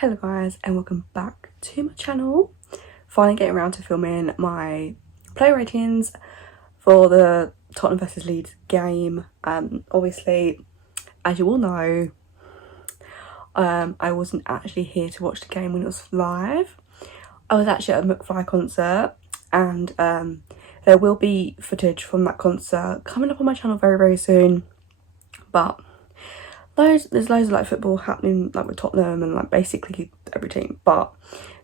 Hello guys and welcome back to my channel. Finally getting around to filming my player ratings for the Tottenham versus Leeds game. Obviously, as you all know, I wasn't actually here to watch the game when it was live. I was actually at a McFly concert, and there will be footage from that concert coming up on my channel very soon. But there's loads of like football happening like with Tottenham and like basically every team, but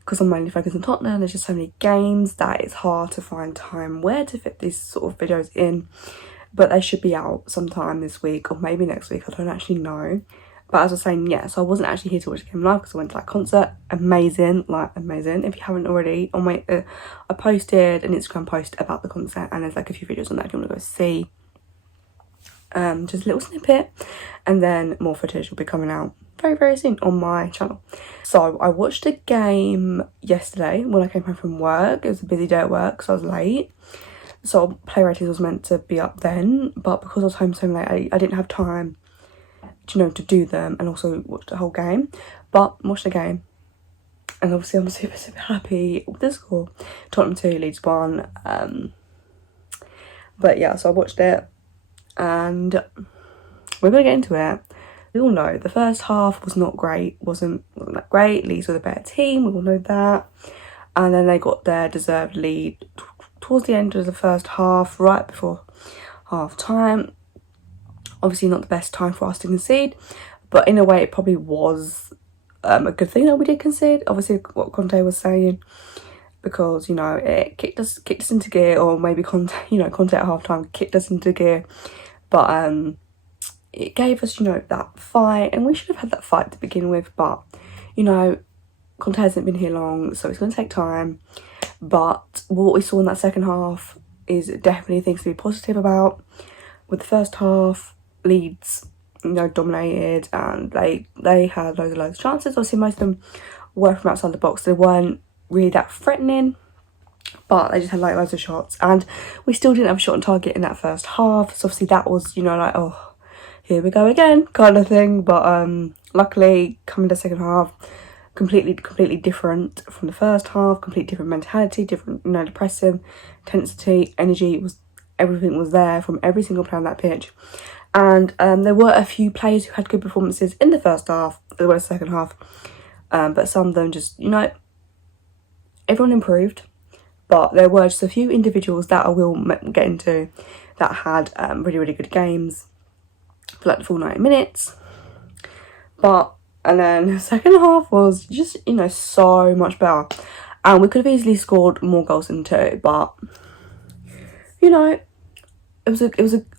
because I'm mainly focused on Tottenham, there's just so many games that it's hard to find time where to fit these sort of videos in. But they should be out sometime this week or maybe next week, I don't actually know. But as I was saying, yeah, so I wasn't actually here to watch the game live because I went to that concert. Amazing. If you haven't already, on my I posted an Instagram post about the concert and there's like a few videos on that if you want to go see. Just a little snippet, and then more footage will be coming out very soon on my channel. So I watched the game yesterday when I came home from work. It was a busy day at work, so I was late. So player ratings was meant to be up then, but because I was home so late, I didn't have time to do them and also watch the whole game. But watched the game, and obviously I'm super happy with the score. Tottenham 2, Leeds 1. But yeah, so I watched it. And we're gonna get into it. We all know the first half was not great, wasn't that great. Leeds were the better team, we all know that. And then they got their deserved lead towards the end of the first half, right before half time. Obviously not the best time for us to concede, but in a way it probably was a good thing that we did concede. Obviously what Conte was saying, because it kicked us into gear, or maybe Conte at half time kicked us into gear. But it gave us, that fight, and we should have had that fight to begin with. But, Conte hasn't been here long, so it's going to take time. But what we saw in that second half is definitely things to be positive about. With the first half, Leeds, dominated, and they had loads of chances. Obviously, most of them were from outside the box. They weren't really that threatening, but they just had like loads of shots, and we still didn't have a shot on target in that first half. So obviously that was like, oh, here we go again kind of thing. But luckily coming to the second half, completely different from the first half, completely different mentality, different the pressing, intensity, energy, everything was there from every single player on that pitch. And there were a few players who had good performances in the first half as well as the second half, but some of them just everyone improved. But there were just a few individuals that I will get into that had really good games for like the full 90 minutes. And then the second half was just, so much better. And we could have easily scored more goals than 2, but it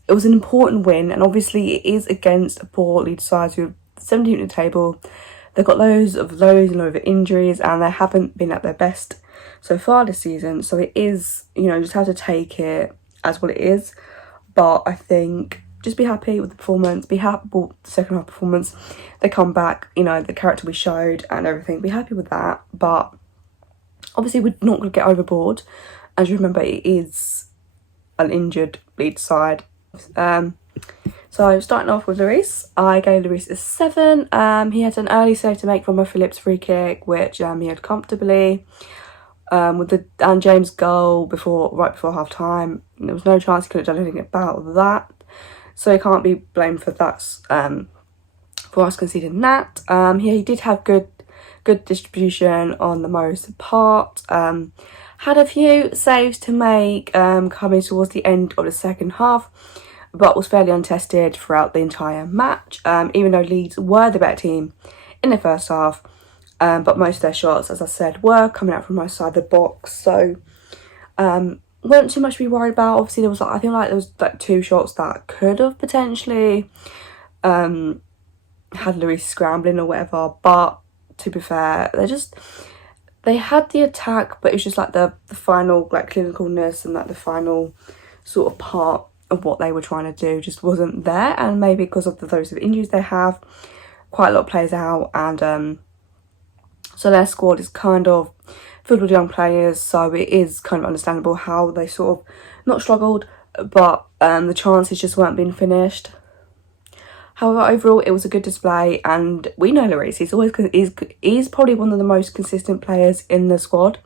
was an important win, and obviously it is against a poor Leeds side who are 17th in the table. They've got loads of injuries, and they haven't been at their best so far this season. So it is, just have to take it as what it is. But I think just be happy with the performance, be happy with the second half performance, the comeback, the character we showed and everything. Be happy with that. But obviously we're not going to get overboard. As you remember, it is an injured Leeds side. So starting off with Lloris, I gave Lloris a 7. He had an early save to make from a Phillips free kick, which he had comfortably. With the Dan James goal right before half time, there was no chance he could have done anything about that. So he can't be blamed for that, for us conceding that. He did have good distribution on the most part. Had a few saves to make coming towards the end of the second half, but was fairly untested throughout the entire match, even though Leeds were the better team in the first half. But most of their shots, as I said, were coming out from outside the box, so weren't too much to be worried about. Obviously there was 2 shots that could have potentially had Lloris scrambling or whatever, but to be fair, they had the attack, but it was just like the final clinicalness and like the final sort of part of what they were trying to do just wasn't there. And maybe because of those injuries they have, quite a lot of players out, and so their squad is kind of filled with young players, so it is kind of understandable how they sort of not struggled, but the chances just weren't being finished. However, overall it was a good display, and we know Lloris, he's probably one of the most consistent players in the squad,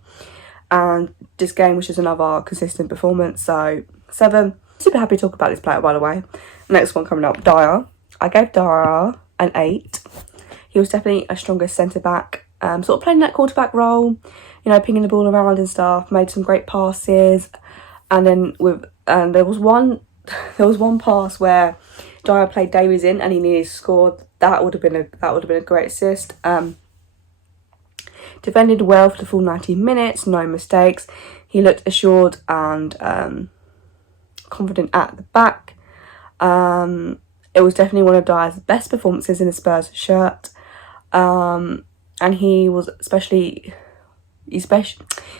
and this game was just another consistent performance, so 7. Super happy to talk about this player, by the way. Next one coming up, Dyer. I gave Dyer an 8. He was definitely a stronger centre-back, sort of playing that quarterback role, you know, pinging the ball around and stuff, made some great passes, and then there was one pass where Dyer played Davies in and he nearly scored. That would have been a great assist. Defended well for the full 90 minutes, no mistakes. He looked assured and confident at the back. It was definitely one of Dyer's best performances in a Spurs shirt. And he was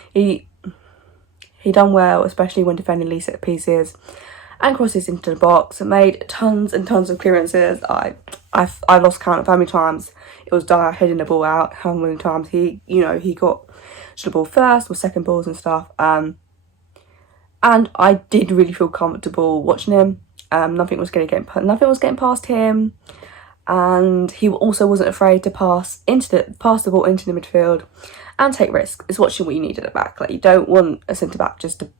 he done well, especially when defending Leeds set pieces and crosses into the box. It made tons and tons of clearances. I lost count of how many times it was Dyer heading the ball out, how many times he got to the ball first or second balls and stuff. And I did really feel comfortable watching him. Nothing was getting past him, and he also wasn't afraid to pass the ball into the midfield and take risks. It's what you need at the back. Like, you don't want a centre back just to,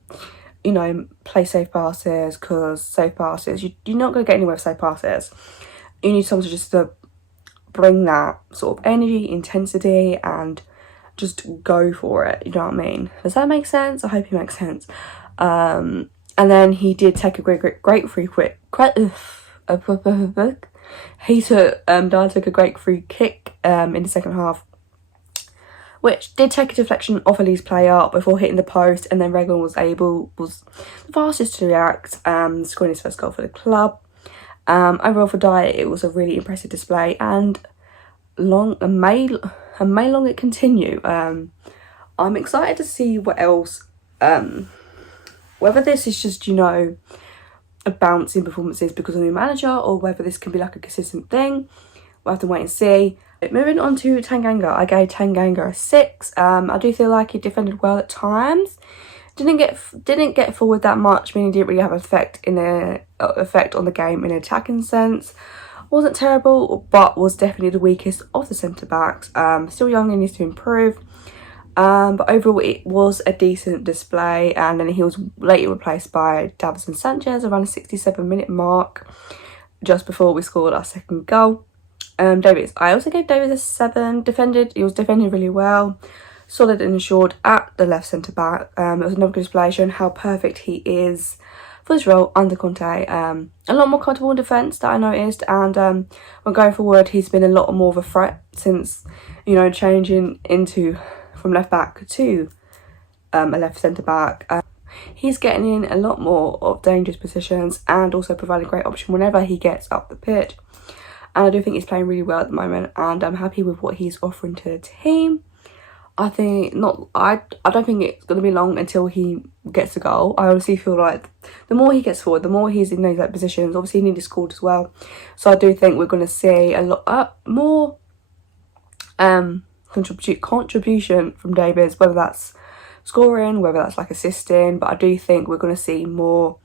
you know, play safe passes, because safe passes, you're not going to get anywhere with safe passes. You need someone to bring that sort of energy, intensity, and just go for it. You know what I mean? Does that make sense? I hope it makes sense. And then he did take a great free kick. Dyer took a great free kick in the second half, which did take a deflection off a Leeds player before hitting the post, and then Regan was the fastest to react, scoring his first goal for the club. Overall for Dyer, it was a really impressive display, and may long it continue. I'm excited to see what else, whether this is just, you know, a bounce in performances because of a new manager, or whether this can be like a consistent thing. We'll have to wait and see. Moving on to Tanganga, I gave Tanganga a 6. I do feel like he defended well at times. Didn't get forward that much, meaning he didn't really have effect on the game in an attacking sense. Wasn't terrible, but was definitely the weakest of the centre backs. Still young and needs to improve. But overall it was a decent display, and then he was later replaced by Davinson Sanchez around the 67-minute mark, just before we scored our second goal. Davies, I also gave Davies a 7. He was defending really well, solid and assured at the left centre back. It was another good display showing how perfect he is for this role under Conte. A lot more comfortable in defence that I noticed, and when going forward he's been a lot more of a threat since, you know, changing from left back to a left centre back. He's getting in a lot more of dangerous positions and also providing a great option whenever he gets up the pitch. And I do think he's playing really well at the moment, and I'm happy with what he's offering to the team. I don't think it's going to be long until he gets a goal. I honestly feel like the more he gets forward, the more he's in those positions. Obviously he needed scored as well, so I do think we're going to see a lot more contribution from Davies, whether that's scoring, whether that's like assisting, but I do think we're going to see more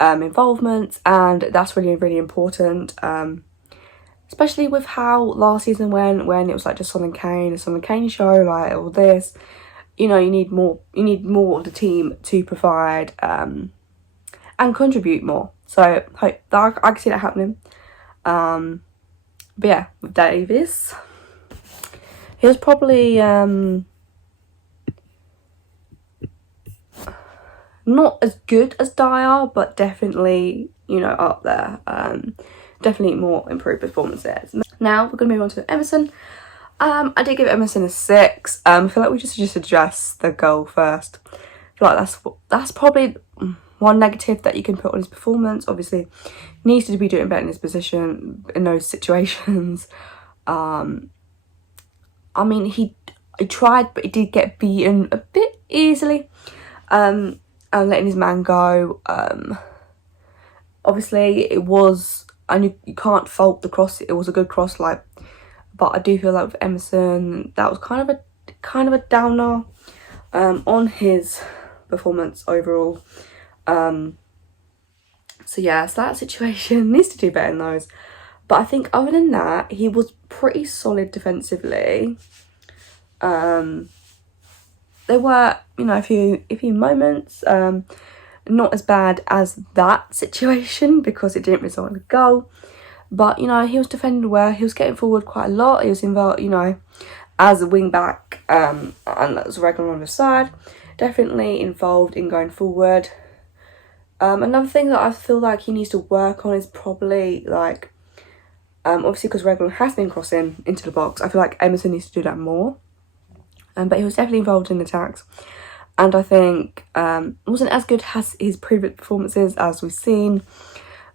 involvement, and that's really, really important, especially with how last season when it was like just Son and Kane show, like all this, you know, you need more of the team to provide and contribute more. So I can see that happening. But yeah, with Davies, he was probably not as good as Dyer, but definitely, you know, up there. Definitely more improved performances. Now we're going to move on to Emerson. I did give Emerson a 6. I feel like we just address the goal first. I feel like that's probably one negative that you can put on his performance. Obviously, he needs to be doing better in his position in those situations. I mean, he tried, but he did get beaten a bit easily. And letting his man go. Obviously, it was, and you can't fault the cross. It was a good cross, like, but I do feel like with Emerson, that was kind of a downer on his performance overall. So yeah, so that situation needs to do better in those. But I think other than that, he was pretty solid defensively. There were, you know, a few moments, not as bad as that situation because it didn't result in a goal. But, you know, he was defending well. He was getting forward quite a lot. He was involved, you know, as a wing back, and as a regular on the side. Definitely involved in going forward. Another thing that I feel like he needs to work on is probably, like, obviously because Reguilon has been crossing into the box, I feel like Emerson needs to do that more. But he was definitely involved in attacks. And I think it wasn't as good as his previous performances as we've seen.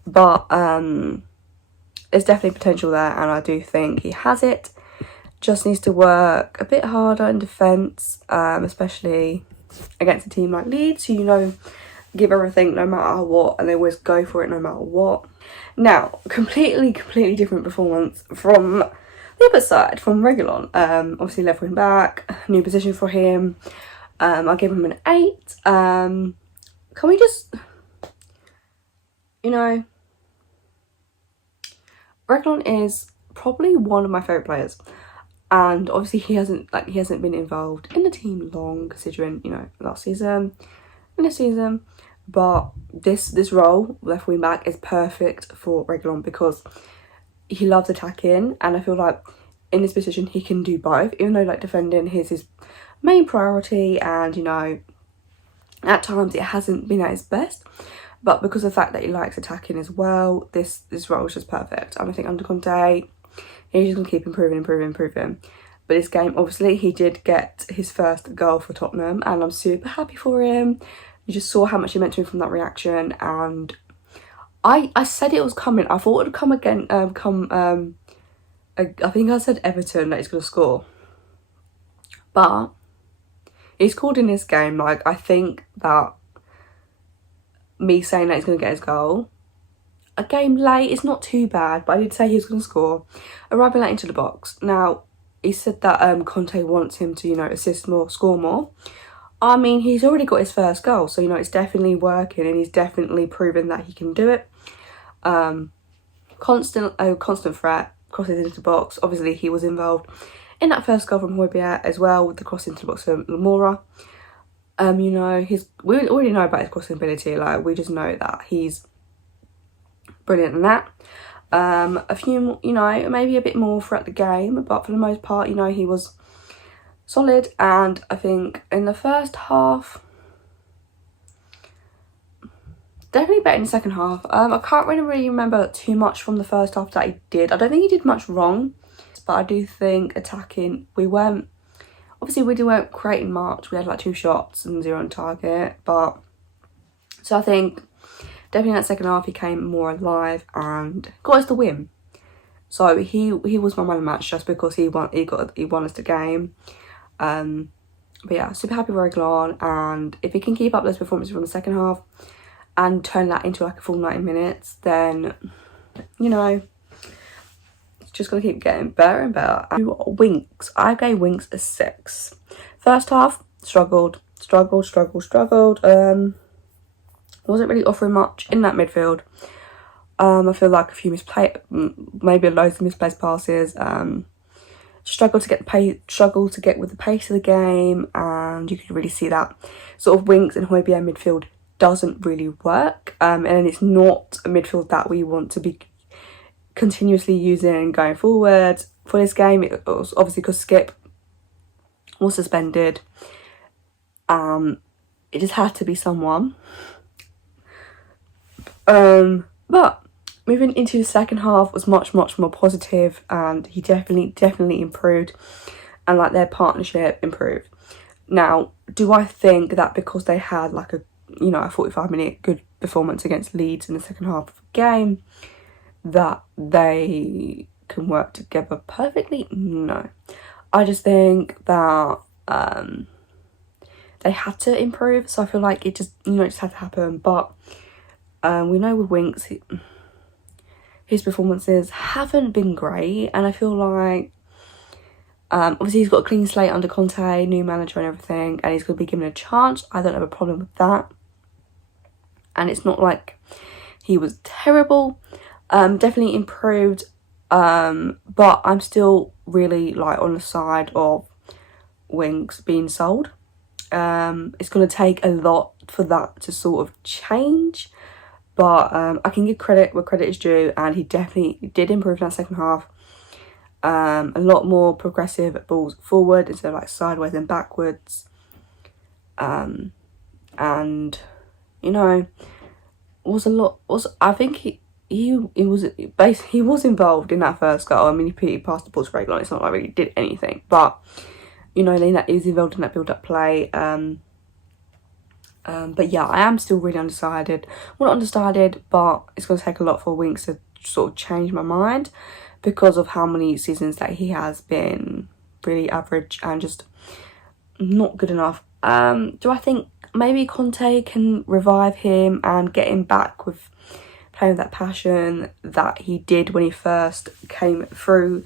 But there's definitely potential there, and I do think he has it. Just needs to work a bit harder in defence, especially against a team like Leeds, who, you know, give everything no matter what, and they always go for it no matter what. Now, completely different performance from the other side, from Reguilon. Obviously left wing back, new position for him. I'll give him an 8. Can we just, you know, Reguilon is probably one of my favourite players. And obviously he hasn't been involved in the team long, considering, you know, last season and this season. But this role, left wing back, is perfect for Reguilon because he loves attacking, and I feel like in this position he can do both, even though, like, defending is his main priority, and, you know, at times it hasn't been at his best. But because of the fact that he likes attacking as well, this role is just perfect. And I think under Conte, he's just going to keep improving. But this game, obviously, he did get his first goal for Tottenham, and I'm super happy for him. You just saw how much he meant to him from that reaction, and I said it was coming. I thought it would come again. I think I said Everton that he's going to score, but he scored in this game. Like, I think that me saying that he's going to get his goal a game late is not too bad, but I did say he was going to score, arriving late into the box. Now, he said that Conte wants him to, you know, assist more, score more. I mean, he's already got his first goal, so, you know, it's definitely working, and he's definitely proven that he can do it. Constant threat, crosses into the box. Obviously, he was involved in that first goal from Højbjerg as well, with the cross into the box from Lamora. You know, we already know about his crossing ability. Like, we just know that he's brilliant in that. A few, you know, maybe a bit more throughout the game, but for the most part, you know, he was solid. And I think in the first half, definitely better in the second half. I can't really remember too much from the first half that he did. I don't think he did much wrong, but I do think attacking, we weren't creating much. We had like 2 shots and 0 on target, but so I think definitely in that second half he came more alive and got us the win. So he was my man of the match just because he won us the game. But yeah, super happy with Reguilon, and if he can keep up those performances from the second half and turn that into like a full 90 minutes, then, you know, it's just gonna keep getting better and better. Winks, I gave Winks a 6. First half, struggled. Wasn't really offering much in that midfield. I feel like a few maybe loads of misplaced passes. Struggled to get with the pace of the game, and you could really see that sort of Winks and Højbjerg midfield doesn't really work. And it's not a midfield that we want to be continuously using going forward. For this game, it was obviously because Skip was suspended. It just had to be someone. But moving into the second half was much more positive, and he definitely improved, and like their partnership improved. Now, do I think that because they had like a 45-minute good performance against Leeds in the second half of the game that they can work together perfectly? No. I just think that they had to improve, so I feel like it just had to happen. But we know with Winks, his performances haven't been great, and I feel like obviously he's got a clean slate under Conte, new manager and everything, and he's going to be given a chance. I don't have a problem with that, and it's not like he was terrible. Definitely improved But I'm still really like on the side of Winks being sold. It's going to take a lot for that to sort of change, but I can give credit where credit is due, and he definitely did improve in that second half. A lot more progressive balls forward instead of like sideways and backwards. And you know, I think he was involved in that first goal. I mean, he passed the ball straight line. It's not like he really did anything, but you know, he was involved in that build-up play. But yeah, I am still really undecided. Well, not undecided, but it's going to take a lot for Winks to sort of change my mind, because of how many seasons that he has been really average and just not good enough. Do I think maybe Conte can revive him and get him back with playing with that passion that he did when he first came through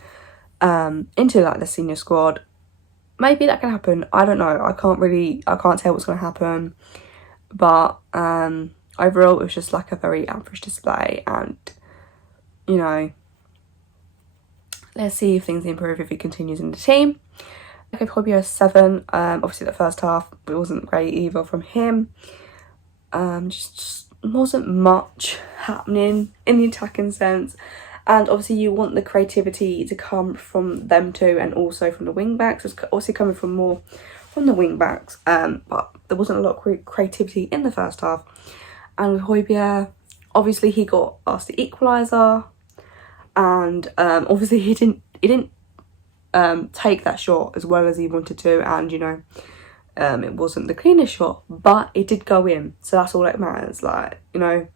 into like the senior squad? Maybe that can happen. I don't know. I can't tell what's going to happen. But overall, it was just like a very average display, and you know, let's see if things improve if he continues in the team. I gave Hobby a 7. Obviously, the first half it wasn't great either from him. Just wasn't much happening in the attacking sense, and obviously you want the creativity to come from them too, and also from the wing backs. It's obviously coming from more from the wing backs, but there wasn't a lot of creativity in the first half. And with Højbjerg, obviously he got us the equaliser, and obviously he didn't take that shot as well as he wanted to, and you know, it wasn't the cleanest shot, but it did go in, so that's all that matters. Like, you know,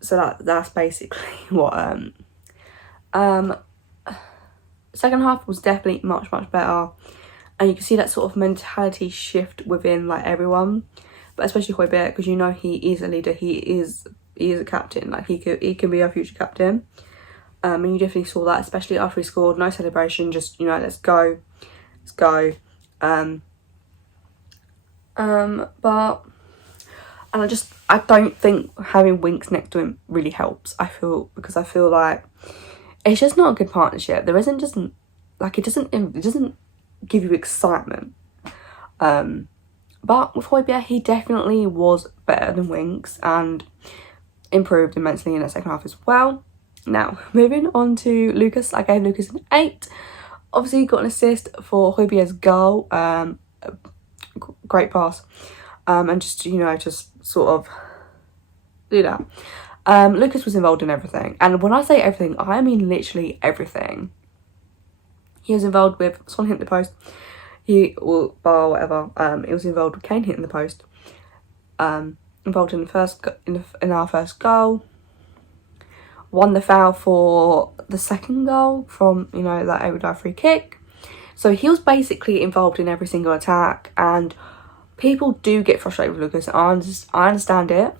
so that's basically what second half was definitely much better, and you can see that sort of mentality shift within like everyone, but especially Højbjerg, because you know he is a leader, he is a captain, like he can be our future captain. And you definitely saw that, especially after he scored. No celebration, just, you know, let's go. But I don't think having Winks next to him really helps. I feel like it's just not a good partnership. There isn't just like it doesn't give you excitement. But with Højbjerg, he definitely was better than Winks and improved immensely in the second half as well. Now, moving on to Lucas, I gave Lucas an 8. Obviously, he got an assist for Højbjerg's goal. Great pass. And just, you know, just sort of do that. Lucas was involved in everything. And when I say everything, I mean literally everything. He was involved with someone hitting the post. He was involved with Kane hitting the post. Involved in in our first goal. Won the foul for the second goal from, you know, that overdrive free kick. So he was basically involved in every single attack, and people do get frustrated with Lucas. I understand it,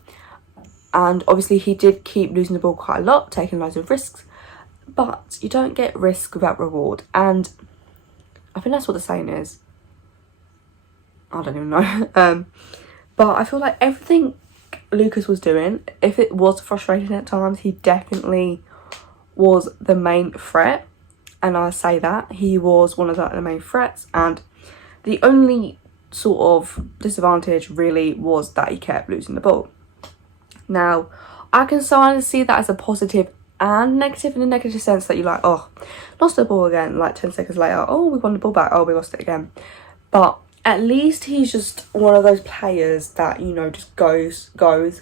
and obviously he did keep losing the ball quite a lot, taking loads of risks, but you don't get risk without reward, and I think that's what the saying is. I don't even know. But I feel like everything Lucas was doing, if it was frustrating at times, he definitely was the main threat, and I say that he was one of the main threats, and the only sort of disadvantage really was that he kept losing the ball. Now, I can kind of see that as a positive and negative, in a negative sense that you're like, oh, lost the ball again, like 10 seconds later, oh, we won the ball back, oh, we lost it again. But at least he's just one of those players that, you know, just goes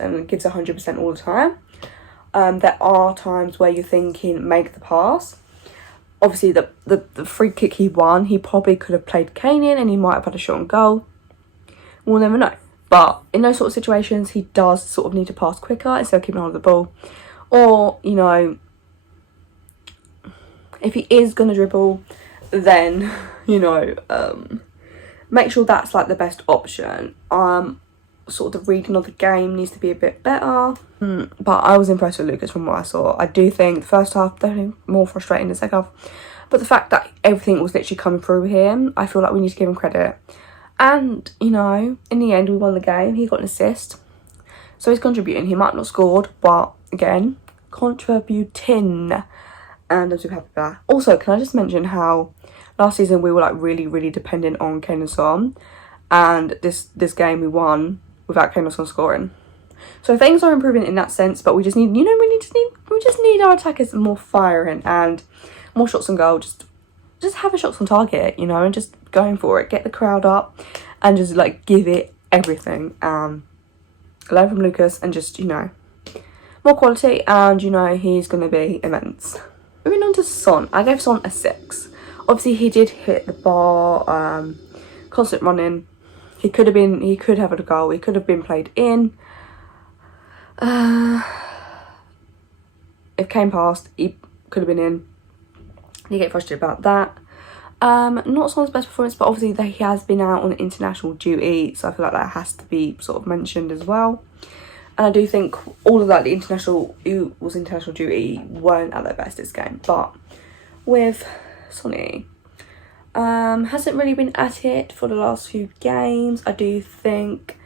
and gives 100% all the time. There are times where you're thinking, make the pass. Obviously, the free kick he won, he probably could have played Kane in and he might have had a shot on goal. We'll never know. But in those sort of situations, he does sort of need to pass quicker instead of keeping hold of the ball. Or, you know, if he is going to dribble, then, you know, make sure that's like the best option. Sort of the reading of the game needs to be a bit better. But I was impressed with Lucas from what I saw. I do think the first half definitely more frustrating than the second half. But the fact that everything was literally coming through him, I feel like we need to give him credit. And, you know, in the end we won the game. He got an assist. So he's contributing. He might not have scored, but again, contributing, and I'm super happy with that. Also, can I just mention how last season we were like really dependent on Kane and Son, and this game we won without Kane and Son scoring. So things are improving in that sense, but we just need, we just need our attackers more firing and more shots on goal. Just have a shots on target, you know, and just going for it. Get the crowd up and just like give it everything. Learn from Lucas and just, you know, more quality, and you know he's going to be immense. Moving on to Son, I gave Son a 6. Obviously he did hit the bar, constant running. He could have had a goal. He could have been played in. If Kane passed, he could have been in. You get frustrated about that. Not Son's best performance, but obviously he has been out on international duty, so I feel like that has to be sort of mentioned as well. And I do think all of that, the international duty, weren't at their best this game. But with Sonny, hasn't really been at it for the last few games. I do think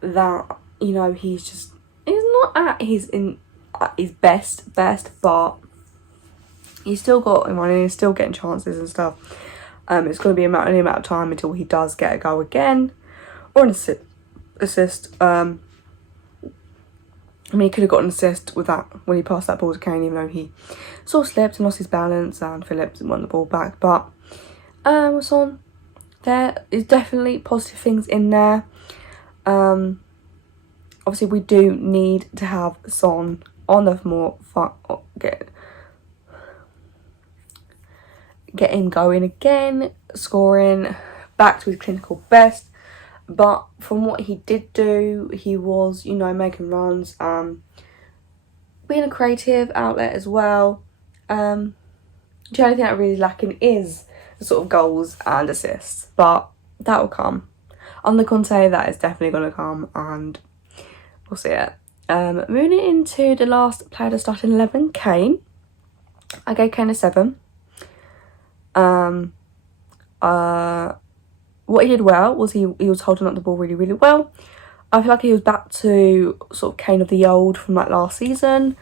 that, you know, he's not at his best, but he's still got him running, he's still getting chances and stuff. It's going to be only a matter of time until he does get a goal again, or an assist. I mean, he could have got an assist with that when he passed that ball to Kane, even though he sort of slipped and lost his balance, and Phillips won the ball back. But with Son, there is definitely positive things in there. Obviously, we do need to have Son on the more fun, get him going again, scoring, back to his clinical best. But from what he did do, he was, you know, making runs, being a creative outlet as well. The only thing that really lacking is the sort of goals and assists, but that will come. Under Conte, that is definitely going to come, and we'll see it. Moving into the last player to start in 11, Kane. I gave Kane a 7. What he did well was he was holding up the ball really well. I feel like he was back to sort of Kane of the old from like last season.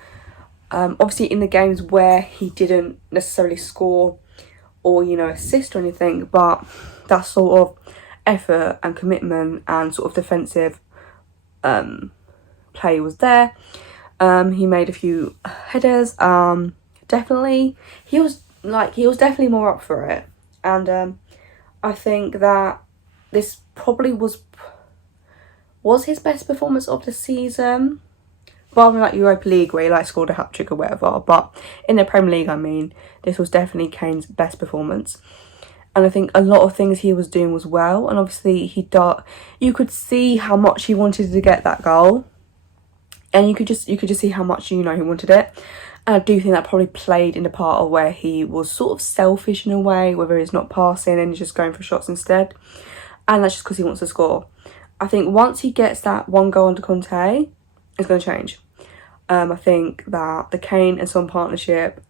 Obviously in the games where he didn't necessarily score or, you know, assist or anything, but that sort of effort and commitment and sort of defensive play was there. He made a few headers. Definitely he was definitely more up for it, and I think that this probably was his best performance of the season, rather than like Europa League where he like scored a hat-trick or whatever. But in the Premier League, I mean, this was definitely Kane's best performance, and I think a lot of things he was doing was well. And obviously you could see how much he wanted to get that goal, and you could just see how much, you know, he wanted it. And I do think that probably played in the part of where he was sort of selfish in a way, whether he's not passing and he's just going for shots instead. And that's just because he wants to score. I think once he gets that one goal under Conte, it's going to change. I think that the Kane and Son partnership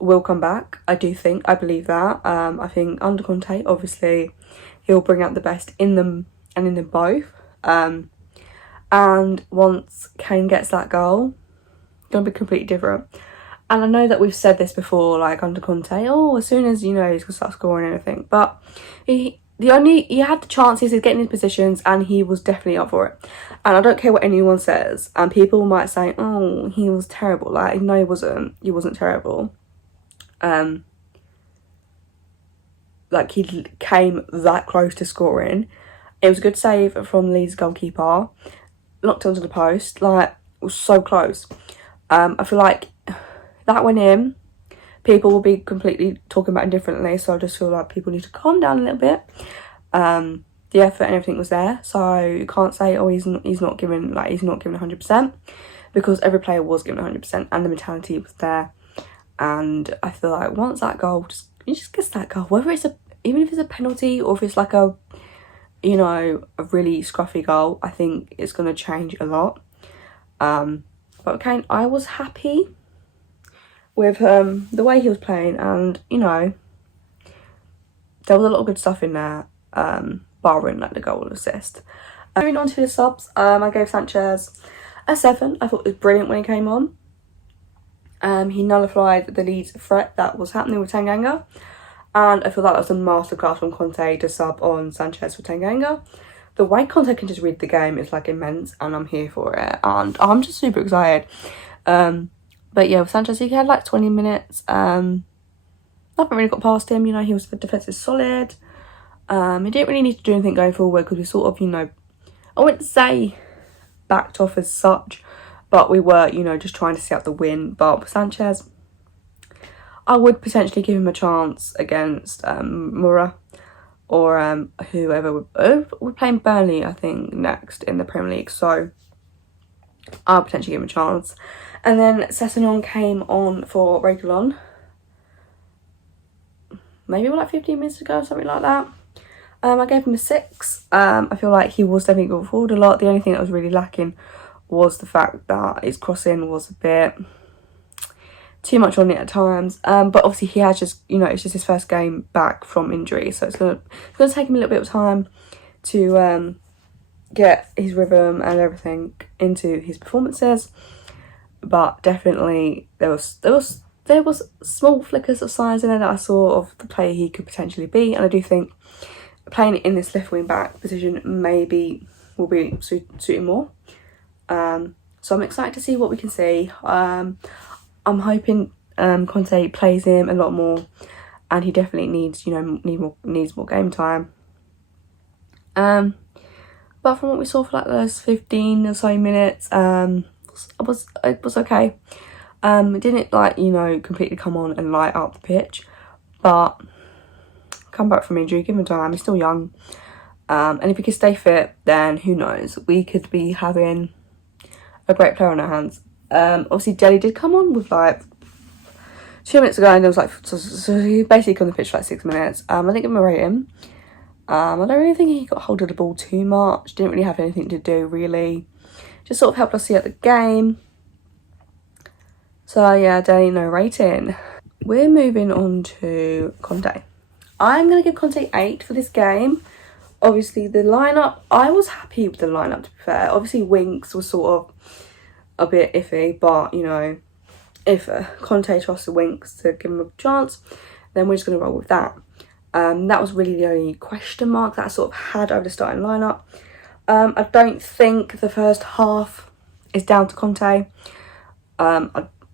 will come back. I believe that. I think under Conte, obviously, he'll bring out the best in them and in them both. And once Kane gets that goal, going to be completely different. And I know that we've said this before, like under Conte, as soon as, you know, he's going to start scoring anything. But he had the chances, he's getting his positions, and he was definitely up for it. And I don't care what anyone says, and people might say, oh, he was terrible. Like, no, he wasn't terrible. Like, he came that close to scoring. It was a good save from Leeds' goalkeeper, knocked onto the post. Like, it was so close. I feel like that went in, people will be completely talking about it differently, so I just feel like people need to calm down a little bit. The effort and everything was there, so you can't say, oh, he's not giving 100%, because every player was giving 100% and the mentality was there. And I feel like once that goal, he just gets that goal, whether even if it's a penalty or if it's like a, you know, a really scruffy goal, I think it's going to change a lot. But Kane, I was happy with the way he was playing, and, you know, there was a lot of good stuff in there, barring like the goal and assist. Moving on to the subs, I gave Sanchez A 7. I thought it was brilliant when he came on. He nullified the Leeds threat that was happening with Tanganga. And I feel like that was a masterclass from Conte to sub on Sanchez for Tanganga. The way Conte can just read the game is like immense, and I'm here for it. And I'm just super excited. But yeah, with Sanchez, he had like 20 minutes. Nothing really got past him. You know, he was defensive solid. He didn't really need to do anything going forward because we sort of, you know, I wouldn't say backed off as such, but we were, you know, just trying to see out the win. But with Sanchez, I would potentially give him a chance against Mura or whoever. We're playing Burnley, I think, next in the Premier League, so I'll potentially give him a chance. And then Sessegnon came on for Reguilon, maybe like 15 minutes ago, something like that. I gave him a 6. I feel like he was definitely going forward a lot. The only thing that was really lacking was the fact that his crossing was a bit too much on it at times. But obviously he has just, you know, it's just his first game back from injury, so it's gonna take him a little bit of time to get his rhythm and everything into his performances. But definitely there was small flickers of signs in there that I saw of the player he could potentially be, and I do think playing in this left wing back position maybe will be suiting more. So I'm excited to see what we can see. I'm hoping Conte plays him a lot more, and he definitely needs, you know, needs more game time. But from what we saw for like those 15 or so minutes, it was okay. It didn't, like, you know, completely come on and light up the pitch, but come back from injury, give him time, he's still young. And if he can stay fit, then who knows, we could be having a great player on our hands. Obviously Jelly did come on with like 2 minutes ago, and there was like, so he basically on the pitch for like 6 minutes. I didn't give him a rating. I don't really think he got hold of the ball too much, didn't really have anything to do really, just sort of helped us see out the game. So yeah, Jelly, no rating. We're moving on to Conte. I'm going to give Conte 8 for this game. Obviously, the lineup, I was happy with the lineup, to be fair. Obviously, Winks was sort of a bit iffy, but, you know, if Conte trusted Winks to give him a chance, then we're just going to roll with that. That was really the only question mark that I sort of had over the starting lineup. I don't think the first half is down to Conte.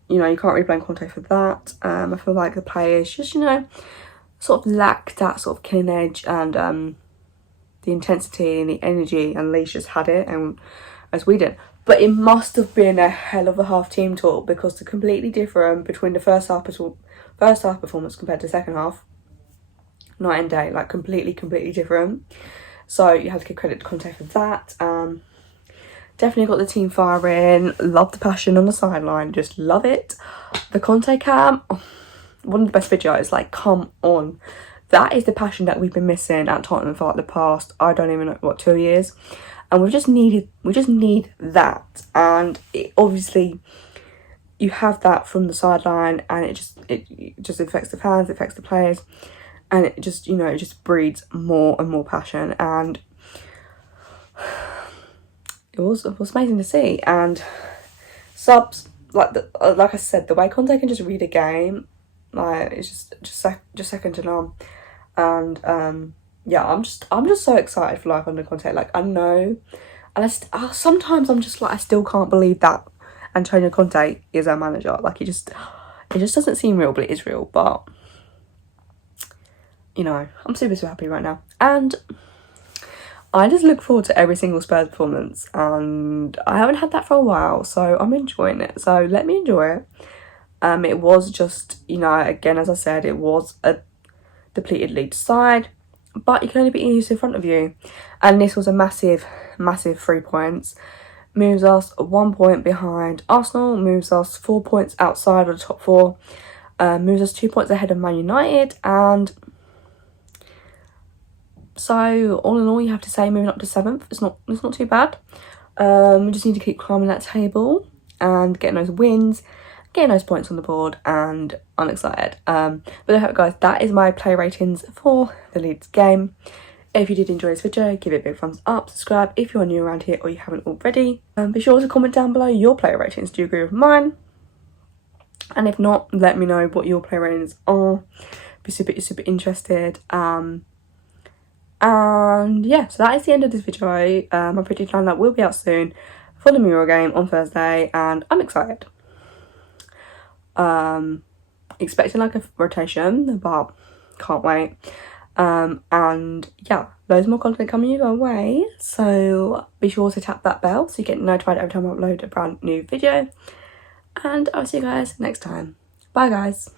You know, you can't really blame Conte for that. I feel like the players just, you know, sort of lacked that sort of killing edge and the intensity and the energy, and Leeds just had it, and as we did. But it must have been a hell of a half team talk, because they're completely different between the first half performance compared to the second half. Night and day, like completely different. So you have to give credit to Conte for that. Definitely got the team firing. Love the passion on the sideline, just love it. The Conte cam, one of the best videos, like, come on. That is the passion that we've been missing at Tottenham for like the past, I don't even know, what, 2 years. And we just need that. And it, obviously, you have that from the sideline, and it just affects the fans, it affects the players. And it just, you know, it just breeds more and more passion. And it was amazing to see. And subs, like I said, the way Conte can just read a game, like, it's just second to none. And yeah, I'm just so excited for life under Conte. Like, I know, and sometimes I'm just like, I still can't believe that Antonio Conte is our manager. Like, it just doesn't seem real, but it is real. But, you know, I'm super happy right now, and I just look forward to every single Spurs performance, and I haven't had that for a while, so I'm enjoying it. So let me enjoy it. It was just, you know, again, as I said, it was a depleted Leeds side, but you can only beat who's in front of you. And this was a massive 3 points. Moves us 1 point behind Arsenal, moves us 4 points outside of the top 4, moves us 2 points ahead of Man United. And so all in all, you have to say, moving up to 7th, it's not too bad. We just need to keep climbing that table and getting those wins, getting those points on the board, and I'm excited. But guys, that is my play ratings for the Leeds game. If you did enjoy this video, give it a big thumbs up, subscribe if you're new around here or you haven't already. Be sure to comment down below your player ratings. Do you agree with mine? And if not, let me know what your player ratings are. Be super interested. And yeah, so that is the end of this video. My prediction lineup will be out soon for the Euro game on Thursday, and I'm excited. Expecting like a rotation, but can't wait. And yeah, loads more content coming your way, so be sure to tap that bell so you get notified every time I upload a brand new video, and I'll see you guys next time. Bye guys.